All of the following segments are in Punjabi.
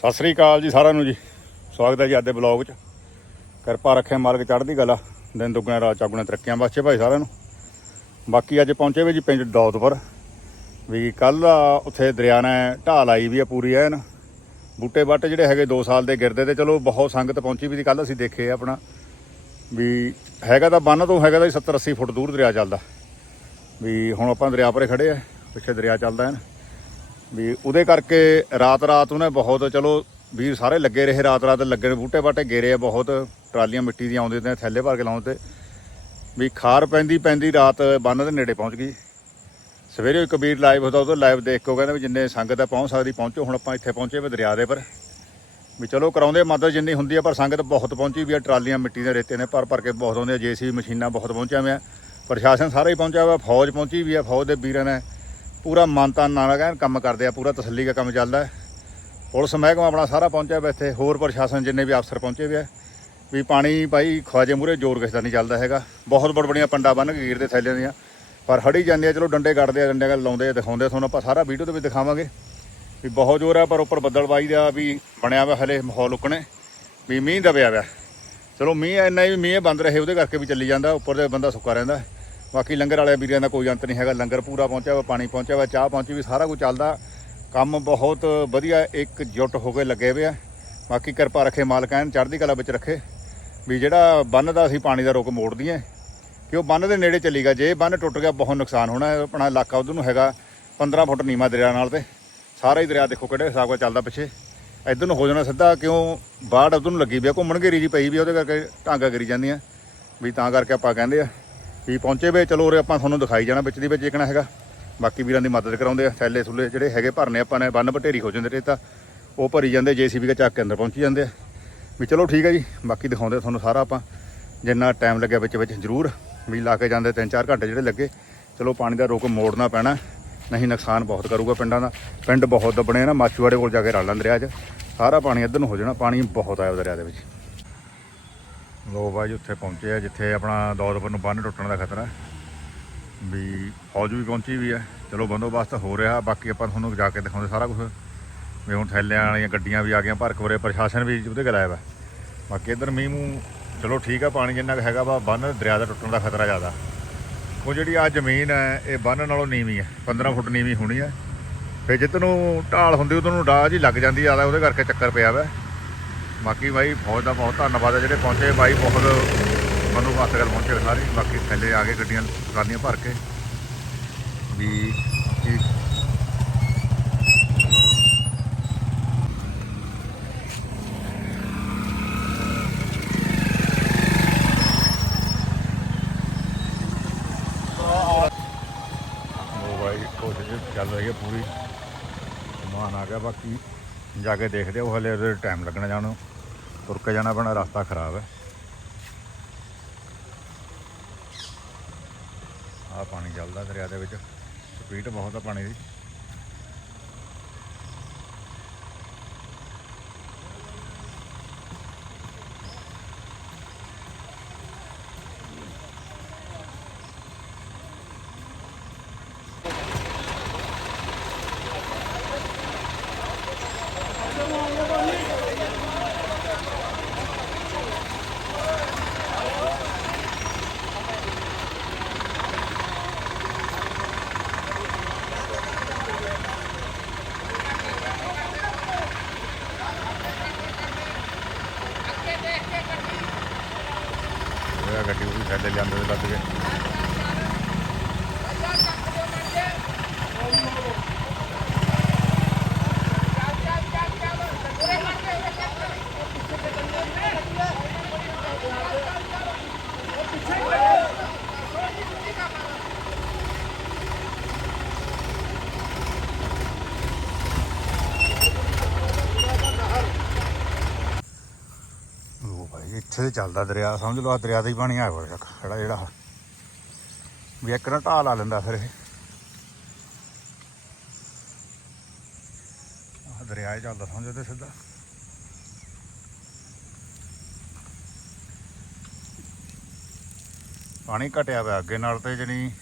ਸਤਿ ਸ੍ਰੀ ਅਕਾਲ ਜੀ ਸਾਰਿਆਂ ਨੂੰ ਜੀ। ਸਵਾਗਤ ਹੈ ਜੀ ਅੱਜ ਦੇ ਬਲੌਗ 'ਚ। ਕਿਰਪਾ ਰੱਖੇ ਮਾਲਕ ਚੜ੍ਹਦੀ ਕਲਾ। ਦਿਨ ਦੁੱਗਣਾ, ਰਾਤ ਚੌਗੁਣਾ ਤਰੱਕੀਆਂ ਬਖਸ਼ੇ ਭਾਈ ਸਾਰਿਆਂ ਨੂੰ। ਬਾਕੀ ਅੱਜ ਪਹੁੰਚੇ ਵੀ ਜੀ ਪਿੰਡ ਦੌਤਪੁਰ ਵੀ ਕੱਲ ਉੱਥੇ ਦਰਿਆ ਨੇ ਢਾਲ ਆਈ ਵੀ ਆ ਪੂਰੀ ਐਨ। ਬੂਟੇ ਬੱਟ ਜਿਹੜੇ ਹੈਗੇ 2 ਸਾਲ ਦੇ ਗਿਰਦੇ ਤੇ ਚਲੋ ਬਹੁਤ ਸੰਗਤ ਪਹੁੰਚੀ ਵੀ ਸੀ ਕੱਲ ਅਸੀਂ ਦੇਖੇ ਆਪਣਾ। ਵੀ ਹੈਗਾ ਤਾਂ ਬੰਨ ਤੋਂ ਹੈਗਾ ਤਾਂ 70 80 ਫੁੱਟ ਦੂਰ ਦਰਿਆ ਚੱਲਦਾ। ਵੀ ਹੁਣ ਆਪਾਂ ਦਰਿਆ ਪਰੇ ਖੜੇ ਆ, ਪਿੱਛੇ ਦਰਿਆ ਚੱਲਦਾ ਐਨ। ਵੀ ਉਹਦੇ ਕਰਕੇ ਰਾਤ ਰਾਤ ਉਹਨੇ ਬਹੁਤ, ਚਲੋ ਵੀਰ ਸਾਰੇ ਲੱਗੇ ਰਹੇ ਰਾਤ ਰਾਤ, ਲੱਗੇ ਬੂਟੇ ਬਾਟੇ ਗੇਰੇ ਆ ਬਹੁਤ, ਟਰਾਲੀਆਂ ਮਿੱਟੀ ਦੀਆਂ ਆਉਂਦੇ ਤੇ ਥੈਲੇ ਭਰ ਕੇ ਲਾਉਣ ਤੇ। ਵੀ ਖਾਰ ਪੈਂਦੀ ਪੈਂਦੀ ਰਾਤ ਬੰਨ ਦੇ ਨੇੜੇ ਪਹੁੰਚ ਗਈ। ਸਵੇਰੇ ਇੱਕ ਵੀਰ ਲਾਈਵ ਹੁੰਦਾ ਉਦੋਂ ਲਾਈਵ ਦੇਖ ਕੇ ਉਹ ਕਹਿੰਦਾ ਵੀ ਜਿੰਨੇ ਸੰਗਤ ਆ ਪਹੁੰਚ ਸਕਦੀ, ਪਹੁੰਚੋ, ਹੁਣ ਆਪਾਂ ਇੱਥੇ ਪਹੁੰਚੇ ਵੀ ਦਰਿਆ ਦੇ ਪਰ। ਵੀ ਚਲੋ ਕਰਾਉਂਦੇ ਮਦਦ ਜਿੰਨੀ ਹੁੰਦੀ ਆ, ਪਰ ਸੰਗਤ ਬਹੁਤ ਪਹੁੰਚੀ ਵੀ ਆ, ਟਰਾਲੀਆਂ ਮਿੱਟੀ ਦੇ ਰੇਤੇ ਨੇ ਭਰ ਭਰ ਕੇ ਬਹੁਤ ਆਉਂਦੇ ਆ, ਜੇਸੀਬੀ ਮਸ਼ੀਨਾਂ ਬਹੁਤ ਪਹੁੰਚਿਆ ਹੋਇਆ ਪ੍ਰਸ਼ਾਸਨ ਸਾਰਾ ਹੀ ਪਹੁੰਚਿਆ ਹੋਇਆ ਫੌਜ ਪਹੁੰਚੀ ਵੀ ਆ, ਫੌਜ ਦੇ ਵੀਰਾਂ ਨੇ। ਪੂਰਾ ਮਾਨਤਾਨ ਨਾਲ ਕਹਿਣ ਕੰਮ ਕਰਦੇ ਆ, ਪੂਰਾ ਤਸੱਲੀ ਦਾ ਕੰਮ ਚੱਲਦਾ ਪੁਲਿਸ ਮਹਿਕਮਾ ਆਪਣਾ ਸਾਰਾ ਪਹੁੰਚਿਆ ਵਾ ਇੱਥੇ, ਹੋਰ ਪ੍ਰਸ਼ਾਸਨ ਜਿੰਨੇ ਵੀ ਅਫਸਰ ਪਹੁੰਚੇ ਵੀ ਆ, ਵੀ ਪਾਣੀ ਭਾਈ ਖਵਾਜੇ ਮੂਰੇ ਜ਼ੋਰ ਕਿਸੇ ਦਾ ਨਹੀਂ ਚੱਲਦਾ ਹੈਗਾ। ਬਹੁਤ ਬੜ ਬੜੀਆਂ ਪੰਡਾ ਬੰਨ ਕੇ ਗੀਰਦੇ ਥੈਲਿਆਂ ਦੀਆਂ। ਪਰ ਹੜੀ ਜਾਂਦੇ ਆ, ਚਲੋ ਡੰਡੇ ਕੱਢਦੇ ਆ ਡੰਡੇ ਕੱਢ ਲਾਉਂਦੇ ਆ, ਦਿਖਾਉਂਦੇ ਤੁਹਾਨੂੰ, ਆਪਾਂ ਸਾਰਾ ਵੀਡੀਓ ਤੇ ਵੀ ਦਿਖਾਵਾਂਗੇ। ਵੀ ਬਹੁਤ ਜ਼ੋਰ ਆ, ਪਰ ਉੱਪਰ ਬੱਦਲਬਾਈ ਦਾ ਵੀ ਬਣਿਆ ਵਾ, ਹਲੇ ਮਾਹੌਲ ਉਕਣੇ ਵੀ ਮੀਂਹ ਦਬਿਆ ਵਾ। ਚਲੋ ਮੀਂਹ ਇੰਨਾ ਹੀ ਮੀਂਹ ਬੰਦ ਰਹੇ, ਉਹਦੇ ਕਰਕੇ ਵੀ ਚੱਲੀ ਜਾਂਦਾ, ਉੱਪਰ ਦੇ ਬੰਦਾ ਸੁੱਕਾ ਰਹਿੰਦਾ। ਬਾਕੀ ਲੰਗਰ ਵਾਲੇ ਵੀਰਾਂ ਦਾ ਕੋਈ ਅੰਤ ਨਹੀਂ ਹੈਗਾ। ਲੰਗਰ ਪੂਰਾ ਪਹੁੰਚਿਆ ਵਾ, ਪਾਣੀ ਪਹੁੰਚਿਆ ਵਾ, ਚਾਹ ਪਹੁੰਚੀ ਵੀ ਸਾਰਾ ਕੁਝ ਚੱਲਦਾ। ਕੰਮ ਬਹੁਤ ਵਧੀਆ, ਇੱਕ ਜੁੱਟ ਹੋ ਕੇ ਲੱਗੇ ਹੋਏ ਆ। ਬਾਕੀ ਕਿਰਪਾ ਰੱਖੇ ਮਾਲਕ ਐਨ, ਚੜ੍ਹਦੀ ਕਲਾ ਵਿੱਚ ਰੱਖੇ। ਵੀ ਜਿਹੜਾ ਬੰਨ ਦਾ ਅਸੀਂ ਪਾਣੀ ਦਾ ਰੁਕ ਮੋੜ ਦਈਏ, ਕਿ ਉਹ ਬੰਨ ਦੇ ਨੇੜੇ ਚੱਲੀਗਾ ਜੇ ਬੰਨ ਟੁੱਟ ਗਿਆ, ਬਹੁਤ ਨੁਕਸਾਨ ਹੋਣਾ ਆਪਣਾ ਇਲਾਕਾ ਉਧਰ ਨੂੰ ਹੈਗਾ 15 ਫੁੱਟ ਨੀਮਾ ਦਰਿਆ ਨਾਲ ਤੇ। ਸਾਰਾ ਹੀ ਦਰਿਆ ਦੇਖੋ ਕਿਹੜੇ ਹਿਸਾਬ ਨਾਲ ਚੱਲਦਾ ਪਿੱਛੇ। ਇੱਧਰ ਨੂੰ ਹੋ ਜਾਣਾ ਸਿੱਧਾ, ਕਿਉਂ ਬਾੜ ਉਧਰ ਨੂੰ ਲੱਗੀ ਵੀ ਆ, ਘੁੰਮਣ ਘੇਰੀ ਜੀ ਪਈ ਵੀ ਉਹਦੇ ਕਰਕੇ ਢਾਂਗਾ ਕਰੀ ਜਾਂਦੀਆਂ। ਵੀ ਤਾਂ ਕਰਕੇ ਆਪਾਂ ਕਹਿੰਦੇ ਆ ਵੀ ਪਹੁੰਚੇ ਵੇ, ਚਲੋ ਉਰੇ ਆਪਾਂ ਤੁਹਾਨੂੰ ਦਿਖਾਈ ਜਾਣਾ ਵਿੱਚ ਦੀ ਵਿੱਚ ਇਕਣਾ ਹੈਗਾ। ਬਾਕੀ ਵੀਰਾਂ ਦੀ ਮਦਦ ਕਰਾਉਂਦੇ ਆ, ਥੈਲੇ ਥੁੱਲੇ ਜਿਹੜੇ ਹੈਗੇ ਭਰਨੇ ਆਪਾਂ ਨੇ, ਬੰਨ ਬਟੇਰੀ ਹੋ ਜਾਂਦੇ ਰੇਤਾ ਉਹ ਭਰੀ ਜਾਂਦੇ, ਜੀਸੀਬੀ ਕੇ ਚੱਕ ਕੇ ਅੰਦਰ ਪਹੁੰਚੀ ਜਾਂਦੇ ਆ। ਵੀ ਚਲੋ ਠੀਕ ਹੈ ਜੀ, ਬਾਕੀ ਦਿਖਾਉਂਦੇ ਤੁਹਾਨੂੰ ਸਾਰਾ ਆਪਾਂ, ਜਿੰਨਾ ਟਾਈਮ ਲੱਗਿਆ ਵਿੱਚ ਵਿੱਚ ਜ਼ਰੂਰ। ਵੀ ਲਾ ਕੇ ਜਾਂਦੇ 3-4 ਘੰਟੇ ਜਿਹੜੇ ਲੱਗੇ, ਚਲੋ ਪਾਣੀ ਦਾ ਰੁਕ ਮੋੜਨਾ ਪੈਣਾ, ਨਹੀਂ ਨੁਕਸਾਨ ਬਹੁਤ ਕਰੂਗਾ ਪਿੰਡਾਂ ਦਾ। ਪਿੰਡ ਬਹੁਤ ਦੱਬਣੇ ਆ ਨਾ ਮਾਚੂਵਾੜੇ ਕੋਲ ਜਾ ਕੇ ਰਲ ਲੈਂਦੇ ਦਰਿਆ 'ਚ ਸਾਰਾ ਪਾਣੀ ਇੱਧਰ ਨੂੰ ਹੋ ਜਾਣਾ, ਪਾਣੀ ਬਹੁਤ ਆਇਆ ਦਰਿਆ ਦੇ ਵਿੱਚ। ਲੋ ਬਾਈ ਉੱਥੇ ਪਹੁੰਚੇ ਆ, ਜਿੱਥੇ ਆਪਣਾ ਦੌਦਪੁਰ ਨੂੰ ਬੰਨ ਟੁੱਟਣ ਦਾ ਖਤਰਾ। ਵੀ ਫੌਜ ਵੀ ਪਹੁੰਚੀ ਵੀ ਹੈ ਚਲੋ ਬੰਦੋਬਸਤ ਹੋ ਰਿਹਾ, ਬਾਕੀ ਆਪਾਂ ਤੁਹਾਨੂੰ ਜਾ ਕੇ ਦਿਖਾਉਂਦੇ ਸਾਰਾ ਕੁਝ ਵੀ ਹੁਣ ਥੈਲਿਆਂ ਵਾਲੀਆਂ ਗੱਡੀਆਂ ਵੀ ਆ ਗਈਆਂ, ਭਰ ਕਵਰੇ ਪ੍ਰਸ਼ਾਸਨ ਵੀ ਉਹਦੇ ਕੋਲ ਵਾ। ਬਾਕੀ ਇੱਧਰ ਮੀਂਹ ਮੂੰਹ, ਚਲੋ ਠੀਕ ਆ, ਪਾਣੀ ਜਿੰਨਾ ਕੁ ਹੈਗਾ ਵਾ, ਬੰਨ ਦਰਿਆ ਦਾ ਟੁੱਟਣ ਦਾ ਖਤਰਾ ਜ਼ਿਆਦਾ। ਉਹ ਜਿਹੜੀ ਆ ਜ਼ਮੀਨ ਹੈ ਇਹ ਬੰਨ ਨਾਲੋਂ ਨੀਵੀਂ ਹੈ 15 ਫੁੱਟ ਨੀਵੀਂ ਹੋਣੀ ਹੈ ਫਿਰ ਜਿੱਧਰ ਨੂੰ ਢਾਲ ਹੁੰਦੀ, ਉਧਰ ਨੂੰ ਡਾਹ ਜੀ ਲੱਗ ਜਾਂਦੀ, ਜ਼ਿਆਦਾ ਉਹਦੇ ਕਰਕੇ ਚੱਕਰ ਪਿਆ ਵਾ। ਬਾਕੀ ਬਾਈ ਫੌਜ ਦਾ ਬਹੁਤ ਧੰਨਵਾਦ ਹੈ ਜਿਹੜੇ ਪਹੁੰਚੇ ਬਾਈ, ਬਹੁਤ ਬੰਦੋਬਸਤ ਕਰ ਪਹੁੰਚੇ ਸਾਰੇ। ਬਾਕੀ ਥੱਲੇ ਆ ਗਏ ਗੱਡੀਆਂ ਟਰਾਲੀਆਂ ਭਰ ਕੇ ਵੀ ਕੀ ਉਹ ਕੋਸ਼ਿਸ਼ ਚੱਲ ਰਹੀ ਹੈ ਪੂਰੀ। ਸਮਾਨ ਆ ਗਿਆ, ਬਾਕੀ ਜਾ ਕੇ ਦੇਖਦੇ ਉਹ ਹਲੇ ਉਹਦੇ ਟਾਈਮ ਲੱਗਣਾ ਜਾਣ। ਤੁਰ ਕੇ ਜਾਣਾ ਪੈਣਾ, ਰਸਤਾ ਖਰਾਬ ਹੈ। ਆ ਪਾਣੀ ਚੱਲਦਾ ਦਰਿਆ ਦੇ ਵਿੱਚ। ਸਪੀਡ ਬਹੁਤ ਆ ਪਾਣੀ ਦੀ ਇਹ ਗੱਡੀ ਉਹ ਵੀ ਥੱਲੇ ਜਾਂਦੇ ਤੇ ਲੱਗ ਗਏ ਉਹ ਭਾਈ ਇੱਥੇ ਤੇ ਚੱਲਦਾ ਦਰਿਆ, ਸਮਝ ਲਓ ਆ ਦਰਿਆ ਦਾ ਹੀ ਪਾਣੀ ਆਇਆ ਹੋਇਆ ਖੜਾ ਜਿਹੜਾ ਵੀ ਇੱਕ ਨਾ ਢਾਲ ਆ ਲੈਂਦਾ ਫਿਰ ਇਹ। ਆਹ ਦਰਿਆ ਹੀ ਚੱਲਦਾ, ਸਮਝੋ ਤੇ ਸਿੱਧਾ। ਪਾਣੀ ਘਟਿਆ ਹੋਇਆ ਅੱਗੇ ਨਾਲ ਤੇ ਜਣੀ।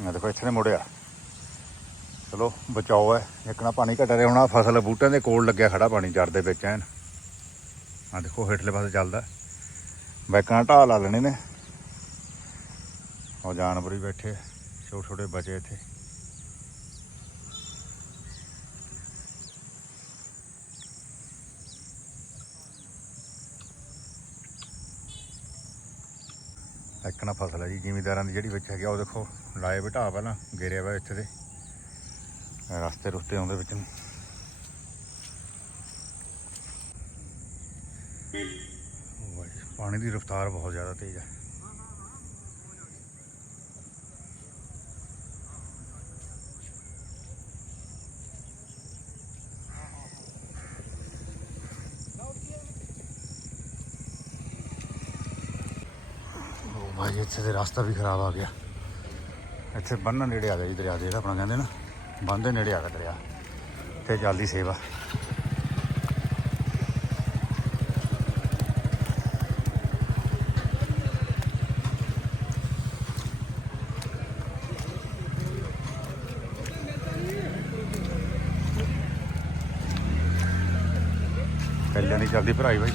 ਮੈਂ ਦੇਖੋ ਇੱਥੇ ਨੇ ਮੁੜਿਆ। ਚਲੋ ਬਚਾਓ ਹੈ ਇੱਕ ਨਾ ਪਾਣੀ ਘਟਿਆ ਰਿਹਾ, ਹੁਣ ਆਹ ਫਸਲ ਬੂਟਿਆਂ ਦੇ ਕੋਲ ਲੱਗਿਆ ਖੜਾ ਪਾਣੀ ਚੜਦੇ ਵਿੱਚ ਐਨ। ਆ ਦੇਖੋ ਹੇਠਲੇ ਪਾਸੇ ਚੱਲਦਾ। ਬੈਕਾਂ ਢਾਹ ਲਾ ਲੈਣੇ ਨੇ। ਉਹ ਜਾਨਵਰ ਵੀ ਬੈਠੇ ਛੋਟੇ ਛੋਟੇ ਬਚੇ ਇੱਥੇ। ਇੱਕ ਫਸਲ ਹੈ ਜੀ, ਜ਼ਿਮੀਦਾਰਾਂ ਦੀ ਜਿਹੜੀ ਵਿੱਚ ਹੈਗੀ ਆ, ਉਹ ਦੇਖੋ ਲਾਏ ਬਿਠਾ ਪਹਿਲਾਂ ਗੇਰਿਆ ਵਾ ਇੱਥੇ ਦੇ। ਰਸਤੇ ਰੁਸਤੇ ਆਉਂਦੇ ਵਿੱਚ। ਨੂੰ ਵਾਹ ਜੀ, ਪਾਣੀ ਦੀ ਰਫ਼ਤਾਰ ਬਹੁਤ ਜ਼ਿਆਦਾ ਤੇਜ਼ ਹੈ ਭਾਈ, ਇੱਥੇ ਤੇ ਰਸਤਾ ਵੀ ਖਰਾਬ ਆ ਗਿਆ। ਇੱਥੇ ਬੰਨ ਨੇੜੇ ਆ ਗਿਆ ਜੀ ਦਰਿਆ ਦੇ ਜਿਹੜਾ ਆਪਣਾ ਕਹਿੰਦੇ ਨਾ ਬੰਨ ਦੇ ਨੇੜੇ ਆ ਗਿਆ ਦਰਿਆ। ਤੇ ਚੱਲਦੀ ਸੇਵਾ। ਚੱਲਦੀ ਭਰਾਈ ਭਾਈ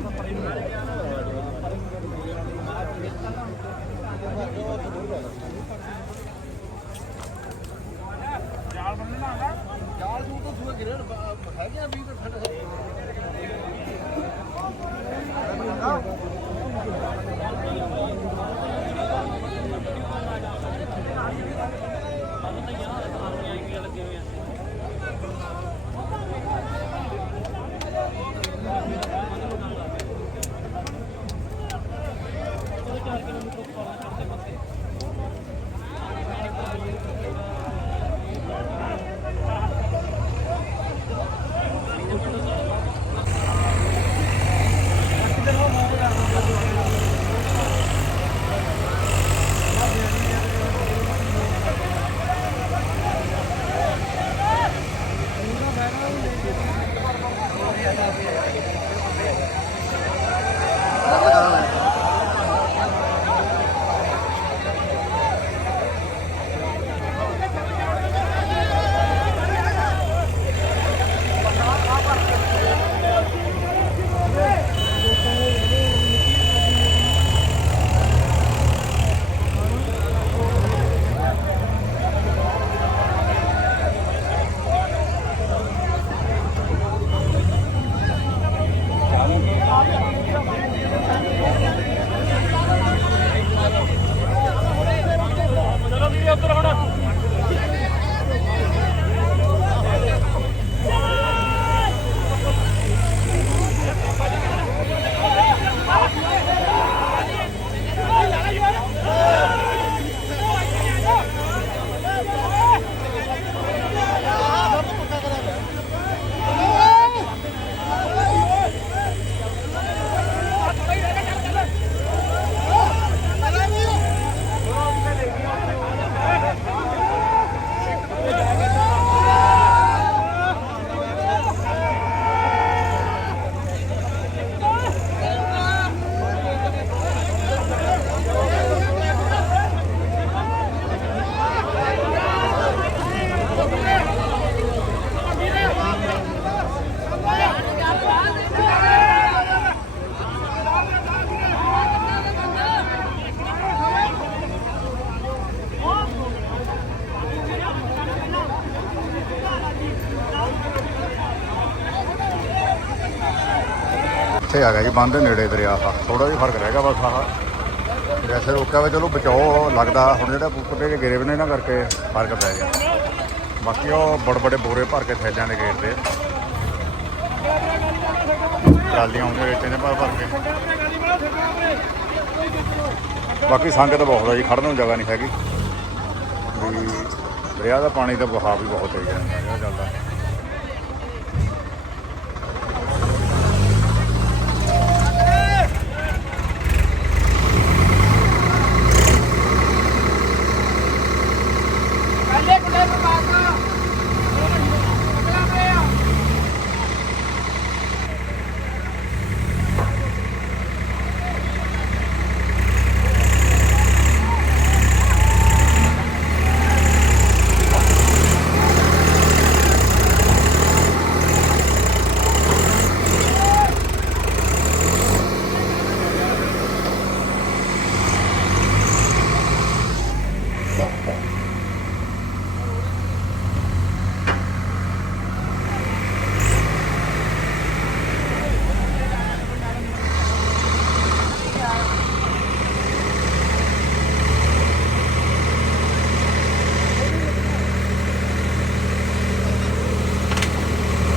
പറയുന്നത്. ਬੰਦ ਦੇ ਨੇੜੇ ਦਰਿਆ ਆ ਥੋੜਾ ਜਿਹਾ ਫ਼ਰਕ ਰਹਿ ਗਿਆ ਬਸ ਆਹ। ਵੈਸੇ ਰੋਕਿਆ ਵਾ ਚਲੋ ਬਚਾਓ, ਲੱਗਦਾ ਹੁਣ ਜਿਹੜਾ ਬੁੱਕਟੇ ਦੇ ਗਿਰੇ ਵੇ ਨੇ, ਇਹਨਾਂ ਕਰਕੇ ਫ਼ਰਕ ਪੈ ਗਿਆ। ਬਾਕੀ ਉਹ ਬੜ ਬੜੇ ਬੋਰੇ ਭਰ ਕੇ ਥੈਲਿਆਂ ਦੇ ਗੇਟ ਤੇ। ਟਰਾਲੀਆਂ ਆਉਂਦੇ ਵਿੱਚ ਇਹਨੇ ਭਰ ਭਰ ਕੇ। ਬਾਕੀ ਸੰਗਤ ਬਹੁਤ ਆ ਜੀ ਖੜਨ ਨੂੰ ਜਗ੍ਹਾ ਨਹੀਂ ਹੈਗੀ। ਵੀ ਦਰਿਆ ਦਾ ਪਾਣੀ ਦਾ ਵਹਾਅ ਵੀ ਬਹੁਤ ਤੇਜ਼ ਹੈ ਚੱਲਦਾ ਕੱਲੇ ਕੁੱਲੇ ਪਕਾਤਾ ਅਗਲਾ ਪਿਆ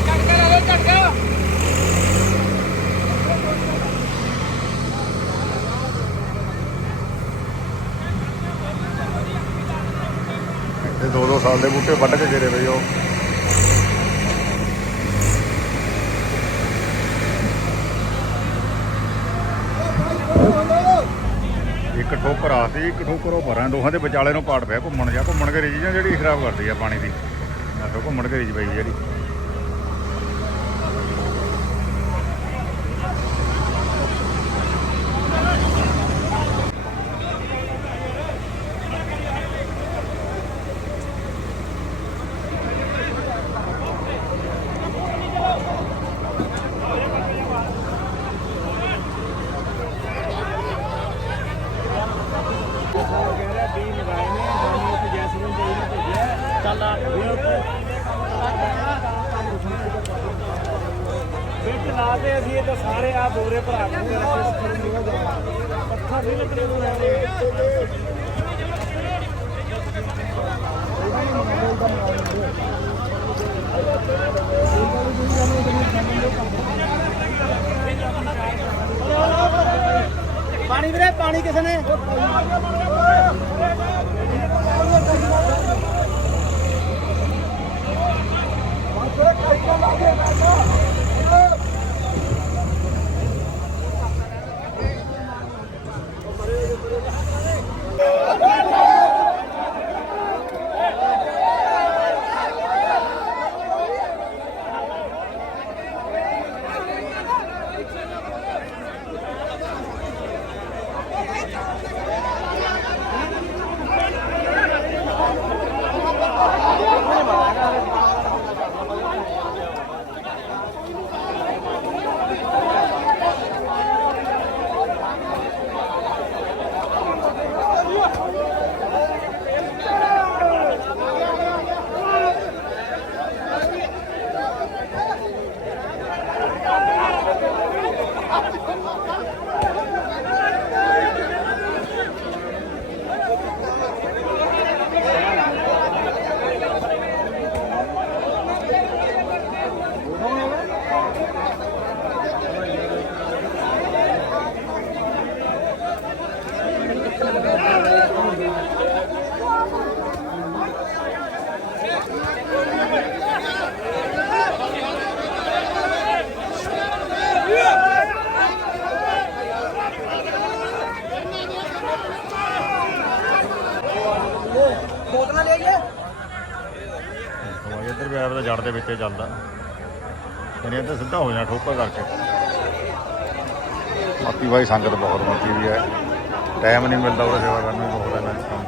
ਝਟਕਾ ਲਾ ਲਓ ਝਟਕਾ ਇਹ ਦੋ ਦੋ ਸਾਲ ਦੇ ਬੂਟੇ ਵੱਢ ਕੇ ਗਿਰੇ ਬਈ ਉਹ। ਇੱਕ ਠੋਕਰ ਆ ਸੀ, ਇੱਕ ਠੋਕਰ ਉਹ ਭਰਾਂ ਦੋਹਾਂ ਦੇ ਵਿਚਾਲੇ ਨੂੰ ਪਾੜ ਪਿਆ, ਘੁੰਮਣ ਜਾ, ਘੁੰਮਣ ਘੇਰੀ ਚੀਜ਼ਾਂ ਜਿਹੜੀ ਖਰਾਬ ਕਰਦੀ ਆ ਪਾਣੀ ਦੀ। ਨਾ ਘੁੰਮਣ ਘੇਰੀ ਚ ਪਈ ਜਿਹੜੀ। ਦੇ ਵਿੱਚ ਹੀ ਚੱਲਦਾ। ਇਹਨੇ ਤਾਂ ਸਿੱਧਾ ਹੋ ਜਾਣਾ ਠੋਕਰ ਕਰਕੇ। ਬਾਕੀ ਬਾਈ ਸੰਗਤ ਬਹੁਤ ਮੱਚੀ ਵੀ ਹੈ। ਟਾਈਮ ਨਹੀਂ ਮਿਲਦਾ ਉਹ ਸੇਵਾ ਕਰਨ ਨੂੰ, ਬਹੁਤ ਇਹਨਾਂ ਕੰਮ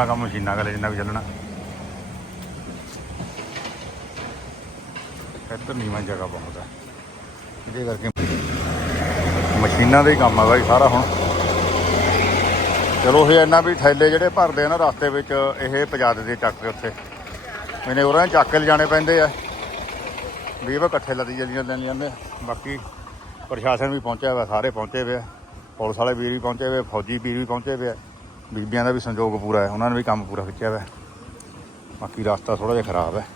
ਚੱਲਣਾ ਕੰਮ ਮਸ਼ੀਨਾਂ ਕਰੇ ਜਿੰਨਾ ਵੀ ਚੱਲਣਾ। ਇੱਧਰ ਨੀਵਾਂ ਜਗ੍ਹਾ ਬਹੁਤ ਹੈ ਇਹਦੇ ਕਰਕੇ ਮਸ਼ੀਨਾਂ ਦਾ ਹੀ ਕੰਮ ਆ ਬਾਈ ਸਾਰਾ ਹੁਣ। ਚਲੋ ਇਹ ਇੰਨਾ ਵੀ ਥੈਲੇ ਜਿਹੜੇ ਭਰਦੇ ਆ ਨਾ ਰਸਤੇ ਵਿੱਚ, ਇਹ ਪਜਾ ਦਿੰਦੇ ਚੱਕ ਕੇ ਉੱਥੇ। ਮੈਨੇ ਉਹਨਾਂ ਨੂੰ ਚੱਕ ਕੇ ਲਿਜਾਣੇ ਪੈਂਦੇ ਆ। ਵੀ ਇਹ ਇਕੱਠੇ ਲੱਦੀ ਜਲੀਆਂ ਲੈਣ ਜਾਂਦੇ ਬਾਕੀ ਪ੍ਰਸ਼ਾਸਨ ਵੀ ਪਹੁੰਚਿਆ ਹੋਇਆ ਸਾਰੇ ਪਹੁੰਚੇ ਹੋਏ ਆ। ਪੁਲਿਸ ਵਾਲੇ ਵੀਰ ਵੀ ਪਹੁੰਚੇ ਹੋਏ ਫੌਜੀ ਵੀਰ ਵੀ ਪਹੁੰਚੇ ਹੋਏ ਆ। ਬੀਬੀਆਂ ਦਾ ਵੀ ਸੰਯੋਗ ਪੂਰਾ ਹੈ, ਉਹਨਾਂ ਨੇ ਵੀ ਕੰਮ ਪੂਰਾ ਖਿੱਚਿਆ ਹੋਇਆ ਬਾਕੀ ਰਸਤਾ ਥੋੜਾ ਜਿਹਾ ਖਰਾਬ ਹੈ।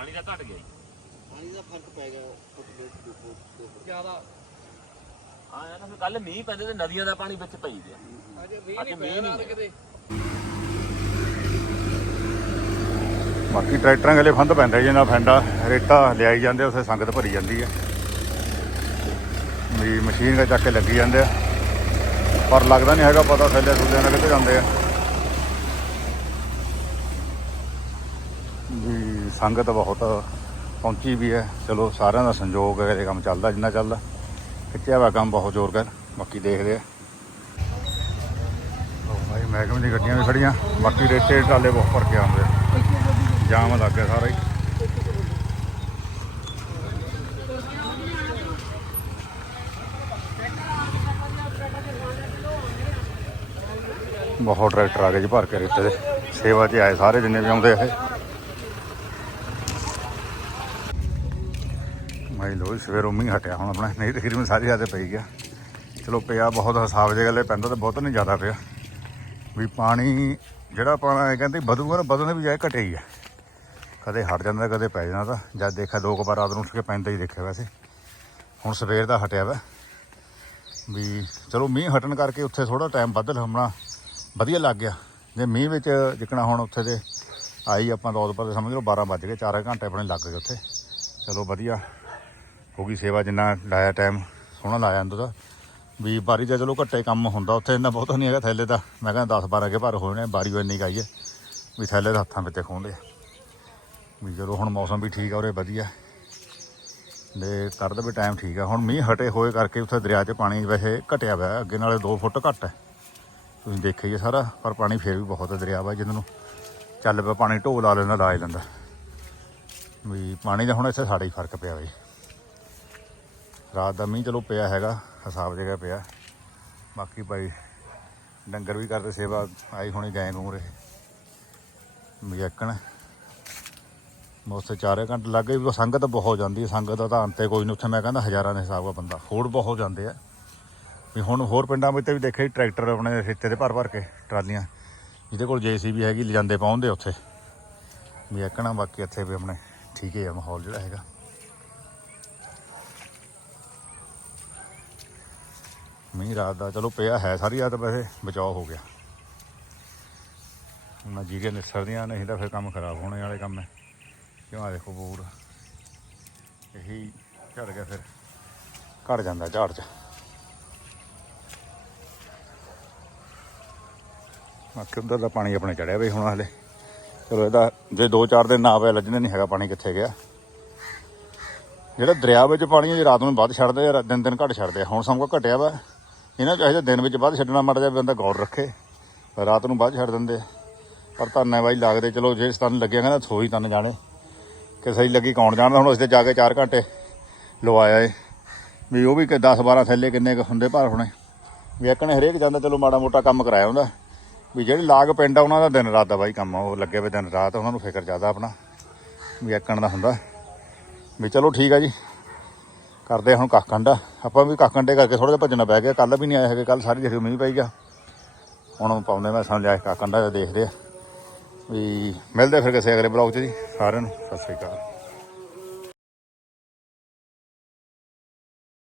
ਪਾਣੀ ਦਾ ਘਟ ਗਿਆ ਜੀ। ਪਾਣੀ ਦਾ ਫ਼ਰਕ ਪੈ ਗਿਆ ਫੁੱਟ ਦੇ ਦੋ ਜ਼ਿਆਦਾ। ਆ ਨਾ ਫਿਰ ਕੱਲ ਮੀਂਹ ਪੈਂਦੇ ਤੇ ਨਦੀਆਂ ਦਾ ਪਾਣੀ ਵਿੱਚ ਪਈ ਗਿਆ। ਅਜੇ ਮੀਂਹ ਨਹੀਂ ਕਿਤੇ। ਬਾਕੀ ਟਰੈਕਟਰਾਂ ਗਲੇ ਫੰਦ ਪੈਂਦਾ ਜਿੰਨਾ ਫੈਂਡਾ ਰੇਤਾ ਲਿਆਈ ਜਾਂਦੇ ਉਸੇ ਸੰਗਤ ਭਰੀ ਜਾਂਦੀ ਹੈ ਵੀ ਮਸ਼ੀਨ ਦਾ ਚੱਕ ਕੇ ਲੱਗੀ ਜਾਂਦੇ ਆ। ਪਰ ਲੱਗਦਾ ਨਹੀਂ ਹੈਗਾ ਪਤਾ ਥੱਲੇ ਥੱਲੇ ਨਾਲ ਕਿੱਥੇ ਜਾਂਦੇ ਆ ਵੀ ਸੰਗਤ ਬਹੁਤ ਪਹੁੰਚੀ ਵੀ ਹੈ। ਚਲੋ, ਸਾਰਿਆਂ ਦਾ ਸੰਯੋਗ ਹੈ, ਇਹ ਕੰਮ ਚੱਲਦਾ ਜਿੰਨਾ ਚੱਲਦਾ। ਖਿੱਚਿਆ ਵਾ ਕੰਮ ਬਹੁਤ ਜ਼ੋਰ ਕਰ, ਬਾਕੀ ਦੇਖਦੇ ਆ। ਲਓ ਭਾਈ ਮਹਿਕਮੇ ਦੀਆਂ ਗੱਡੀਆਂ ਵੀ ਖੜੀਆਂ, ਬਾਕੀ ਰੇਤੇ ਟਾਲੇ ਬਹੁਤ ਭਰ ਕੇ ਆਉਂਦੇ ਆ। ਜਾਮ ਲੱਗ ਗਿਆ ਸਾਰਾ ਹੀ। ਬਹੁਤ ਟਰੈਕਟਰ ਆ ਗਏ ਜੀ ਭਰ ਕੇ ਰੇਤੇ ਦੇ। ਸੇਵਾ 'ਚ ਆਏ ਸਾਰੇ ਜਿੰਨੇ ਵੀ ਆਉਂਦੇ ਇਹ। ਮਾਈ ਸਵੇਰੋਂ ਮੀਂਹ ਹਟਿਆ ਹੁਣ ਆਪਣਾ। ਨਹੀਂ, ਤਕਰੀਬਨ ਸਾਰੀ ਰਾਤ ਪਈ ਗਿਆ ਚਲੋ, ਪਿਆ ਬਹੁਤ ਹਿਸਾਬ ਜੇ ਗੱਲੇ, ਪੈਂਦਾ ਤਾਂ ਬਹੁਤ ਨਹੀਂ ਜ਼ਿਆਦਾ ਪਿਆ। ਵੀ ਪਾਣੀ ਜਿਹੜਾ ਪਾਣਾ ਕਹਿੰਦੇ ਵਧੂਗਾ ਨਾ, ਵਧਣ ਦੀ ਜਾਏ ਘਟੇ ਹੀ ਆ। ਕਦੇ ਹਟ ਜਾਂਦਾ, ਕਦੇ ਪੈ ਜਾਂਦਾ ਤਾਂ। ਜਦ ਦੇਖਿਆ ਦੋ ਕੁ ਵਾਰ ਰਾਤ ਨੂੰ ਉੱਠ ਕੇ ਪੈਂਦਾ ਹੀ ਦੇਖਿਆ ਵੈਸੇ। ਹੁਣ ਸਵੇਰ ਦਾ ਹਟਿਆ ਵਾ। ਵੀ ਚਲੋ, ਮੀਂਹ ਹਟਣ ਕਰਕੇ ਉੱਥੇ ਥੋੜਾ ਟਾਈਮ ਵੱਧ ਲੰਮਣਾ ਵਧੀਆ ਲੱਗ ਗਿਆ। ਜੇ ਮੀਂਹ ਵਿੱਚ ਜਿਕਣਾ ਹੁਣ ਉੱਥੇ ਦੇ ਆਈ ਆਪਾਂ ਦੌਦ ਪਰ ਸਮਝ ਲਓ 12 ਵੱਜ ਗਏ 4 ਘੰਟੇ ਆਪਣੇ ਲੱਗ ਗਏ ਉੱਥੇ। ਚਲੋ, ਵਧੀਆ। ਹੋ ਗਈ ਸੇਵਾ, ਜਿੰਨਾ ਲਾਇਆ ਟਾਈਮ ਸੋਹਣਾ ਲਾਇਆ ਅੰਦਰ ਦਾ ਵੀ ਬਾਰੀ ਦਾ ਚਲੋ ਘੱਟੇ ਕੰਮ ਹੁੰਦਾ, ਉੱਥੇ ਇੰਨਾ ਬਹੁਤਾ ਨਹੀਂ ਹੈਗਾ ਥੈਲੇ ਦਾ। ਮੈਂ ਕਹਿੰਦਾ 10 12 ਕੇ ਭਰ ਹੋਏ ਨੇ ਬਾਰੀ ਉਹ ਇੰਨੀ ਕਾਈ ਹੈ। ਵੀ ਥੈਲੇ ਦੇ ਹੱਥਾਂ ਵਿੱਚ ਖੋਂਦੇ ਵੀ ਜਦੋਂ ਹੁਣ ਮੌਸਮ ਵੀ ਠੀਕ ਆ, ਉਰੇ ਵਧੀਆ। ਦੇ ਕਰਦ ਵੀ ਟਾਈਮ ਠੀਕ ਆ। ਹੁਣ ਮੀਂਹ ਹਟੇ ਹੋਏ ਕਰਕੇ ਉੱਥੇ ਦਰਿਆ 'ਚ ਪਾਣੀ ਵੈਸੇ ਘਟਿਆ ਹੋਇਆ, ਅੱਗੇ ਨਾਲੇ 2 ਫੁੱਟ ਘੱਟ ਹੈ। ਤੁਸੀਂ ਦੇਖਿਆ ਹੀ ਸਾਰਾ, ਪਰ ਪਾਣੀ ਫੇਰ ਵੀ ਬਹੁਤ ਦਰਿਆ ਵਾ ਜਿਹਨਾਂ ਨੂੰ ਚੱਲ ਪਿਆ, ਪਾਣੀ ਢੋ ਲਾ ਲੈਂਦਾ ਲਾ ਲੈਂਦਾ। ਵੀ ਪਾਣੀ ਦਾ ਹੁਣ ਇੱਥੇ ਸਾਡਾ ਹੀ ਫ਼ਰਕ ਪਿਆ ਬਈ ਰਾਤ ਦਾ ਮੀਂਹ ਚਲੋ ਪਿਆ ਹੈਗਾ, ਹਿਸਾਬ ਜਗ੍ਹਾ ਪਿਆ। ਬਾਕੀ ਭਾਈ ਡੰਗਰ ਵੀ ਕਰਦੇ ਸੇਵਾ, ਆਈ ਹੋਣੀ ਗਏ ਨੂੰ ਰੇ ਮਜਕਣ ਮੋਸੇ ਚਾਰੇ ਘੰਟੇ ਲੱਗ ਗਏ, ਵੀ ਸੰਗਤ ਬਹੁਤ ਜਾਂਦੀ ਹੈ, ਸੰਗਤ ਦਾ ਤਾਂ ਅੰਤੇ ਕੋਈ ਨਹੀਂ, ਉੱਥੇ ਮੈਂ ਕਹਿੰਦਾ ਹਜ਼ਾਰਾਂ ਦੇ ਹਿਸਾਬ ਦਾ ਬੰਦਾ, ਹੋਰ ਬਹੁਤ ਜਾਂਦੇ ਆ। ਵੀ ਹੁਣ ਹੋਰ ਪਿੰਡਾਂ ਵਿੱਚ ਵੀ ਦੇਖਿਆ ਜੀ ਟਰੈਕਟਰ ਆਪਣੇ ਰੇਤੇ ਦੇ ਭਰ ਭਰ ਕੇ ਟਰਾਲੀਆਂ, ਜਿਹਦੇ ਕੋਲ ਜੀਸੀਬੀ ਹੈਗੀ, ਲਿਜਾਂਦੇ ਪਾਉਂਦੇ ਉੱਥੇ। ਵੀ ਇੱਕਣਾ ਬਾਕੀ ਇੱਥੇ ਵੀ ਆਪਣੇ ਠੀਕ ਹੀ ਆ ਮਾਹੌਲ ਜਿਹੜਾ ਹੈਗਾ। ਮੀਂਹ ਰਾਤ ਦਾ, ਚਲੋ ਪਿਆ ਹੈ ਸਾਰੀ ਰਾਤ ਵੈਸੇ ਬਚਾਓ ਹੋ ਗਿਆ। ਹੁਣ ਜੀਰੀਆਂ ਨਿਸਰਦੀਆਂ ਨਹੀਂ ਤਾਂ ਫਿਰ ਕੰਮ ਖਰਾਬ ਹੋਣੇ ਵਾਲੇ ਕੰਮ ਹੈ। ਕਿਉਂ ਆ ਦੇਖੋ ਬੂਰ। ਇਹੀ ਝੜ ਗਿਆ ਫਿਰ। ਘਟ ਜਾਂਦਾ ਝਾੜ ਚ। ਬਾਕੀ ਉੱਧਰ ਦਾ ਪਾਣੀ ਆਪਣੇ ਚੜਿਆ ਬਈ ਹੁਣ ਹਲੇ। ਚਲੋ ਇਹਦਾ ਜੇ 2-4 ਦਿਨ ਨਾ ਪਿਆ, ਲੱਜਣੇ ਨਹੀਂ ਹੈਗਾ ਪਾਣੀ ਕਿੱਥੇ ਗਿਆ। ਜਿਹੜਾ ਦਰਿਆ ਵਿੱਚ ਪਾਣੀ ਹੈ, ਜੇ ਰਾਤ ਨੂੰ ਵੱਧ ਛੱਡਦੇ ਆ, ਦਿਨ ਦਿਨ ਘੱਟ ਛੱਡਦੇ ਆ। ਹੁਣ ਸਮਾਂ ਘਟਿਆ ਵਾ। ਇਹਨਾਂ ਚਾਹੀਦਾ ਦਿਨ ਵਿੱਚ ਵੱਧ ਛੱਡਣਾ ਮੜ ਜਾਵੇ ਬੰਦਾ ਗੌਰ ਰੱਖੇ। ਰਾਤ ਨੂੰ ਬਾਅਦ ਛੱਡ ਦਿੰਦੇ। ਆ। ਪਰ ਧੰਨੇ ਬਾਈ, ਲੱਗਦੇ ਚਲੋ ਜੇ ਸਤਨ ਲੱਗਿਆ, ਕਹਿੰਦਾ ਥੋਈ ਤਨ ਜਾਣੇ। ਕਿ ਸਹੀ ਲੱਗੀ ਕੌਣ ਜਾਣਦਾ? ਹੁਣ ਅਸੀਂ ਤੇ ਜਾ ਕੇ 4 ਘੰਟੇ ਲਵਾਇਆ ਏ ਵੀ ਉਹ ਵੀ ਕਿ 10 12 ਥੈਲੇ ਕਿੰਨੇ ਕੁ ਹੁੰਦੇ ਭਰ ਹੁਣੇ। ਵੀ ਇੱਕਣੇ ਹਰੇਕ ਜਾਂਦਾ, ਚਲੋ ਮਾੜਾ ਮੋਟਾ ਕੰਮ ਕਰਾਇਆ ਹੁੰਦਾ। ਵੀ ਜਿਹੜੇ ਲਾਗ ਪਿੰਡ ਆ, ਉਹਨਾਂ ਦਾ ਦਿਨ ਰਾਤ ਦਾ ਬਾਈ ਕੰਮ ਆ। ਉਹ ਲੱਗੇ ਵੇ ਦਿਨ ਰਾਤ, ਉਹਨਾਂ ਨੂੰ ਫਿਕਰ ਜ਼ਿਆਦਾ ਆਪਣਾ। ਵੀ ਇੱਕਣ ਦਾ ਹੁੰਦਾ। ਵੀ ਚਲੋ ਠੀਕ ਆ ਜੀ। ਕਰਦੇ ਆ ਹੁਣ ਕਾਕੰਡਾ ਆਪਾਂ ਵੀ ਕਾਕੰਡੇ ਕਰਕੇ ਥੋੜਾ ਜਿਹਾ ਭੱਜਣਾ ਪੈ ਗਿਆ। ਕੱਲ ਵੀ ਨਹੀਂ ਆਏ ਹੈਗੇ ਕੱਲ ਸਾਰੀ ਜਿਹੜੀ ਮੀਂਹ ਪਈ ਗਿਆ ਹੁਣ ਪਾਉਂਦੇ ਮੈਂ ਸਮਝ ਲਿਆ ਕਾਕੰਡਾ ਦੇਖਦੇ ਆ। ਵੀ ਮਿਲਦੇ ਫਿਰ ਕਿਸੇ ਅਗਲੇ ਬਲੌਗ 'ਚ ਜੀ, ਸਾਰਿਆਂ ਨੂੰ। ਸਤਿ ਸ਼੍ਰੀ ਅਕਾਲ।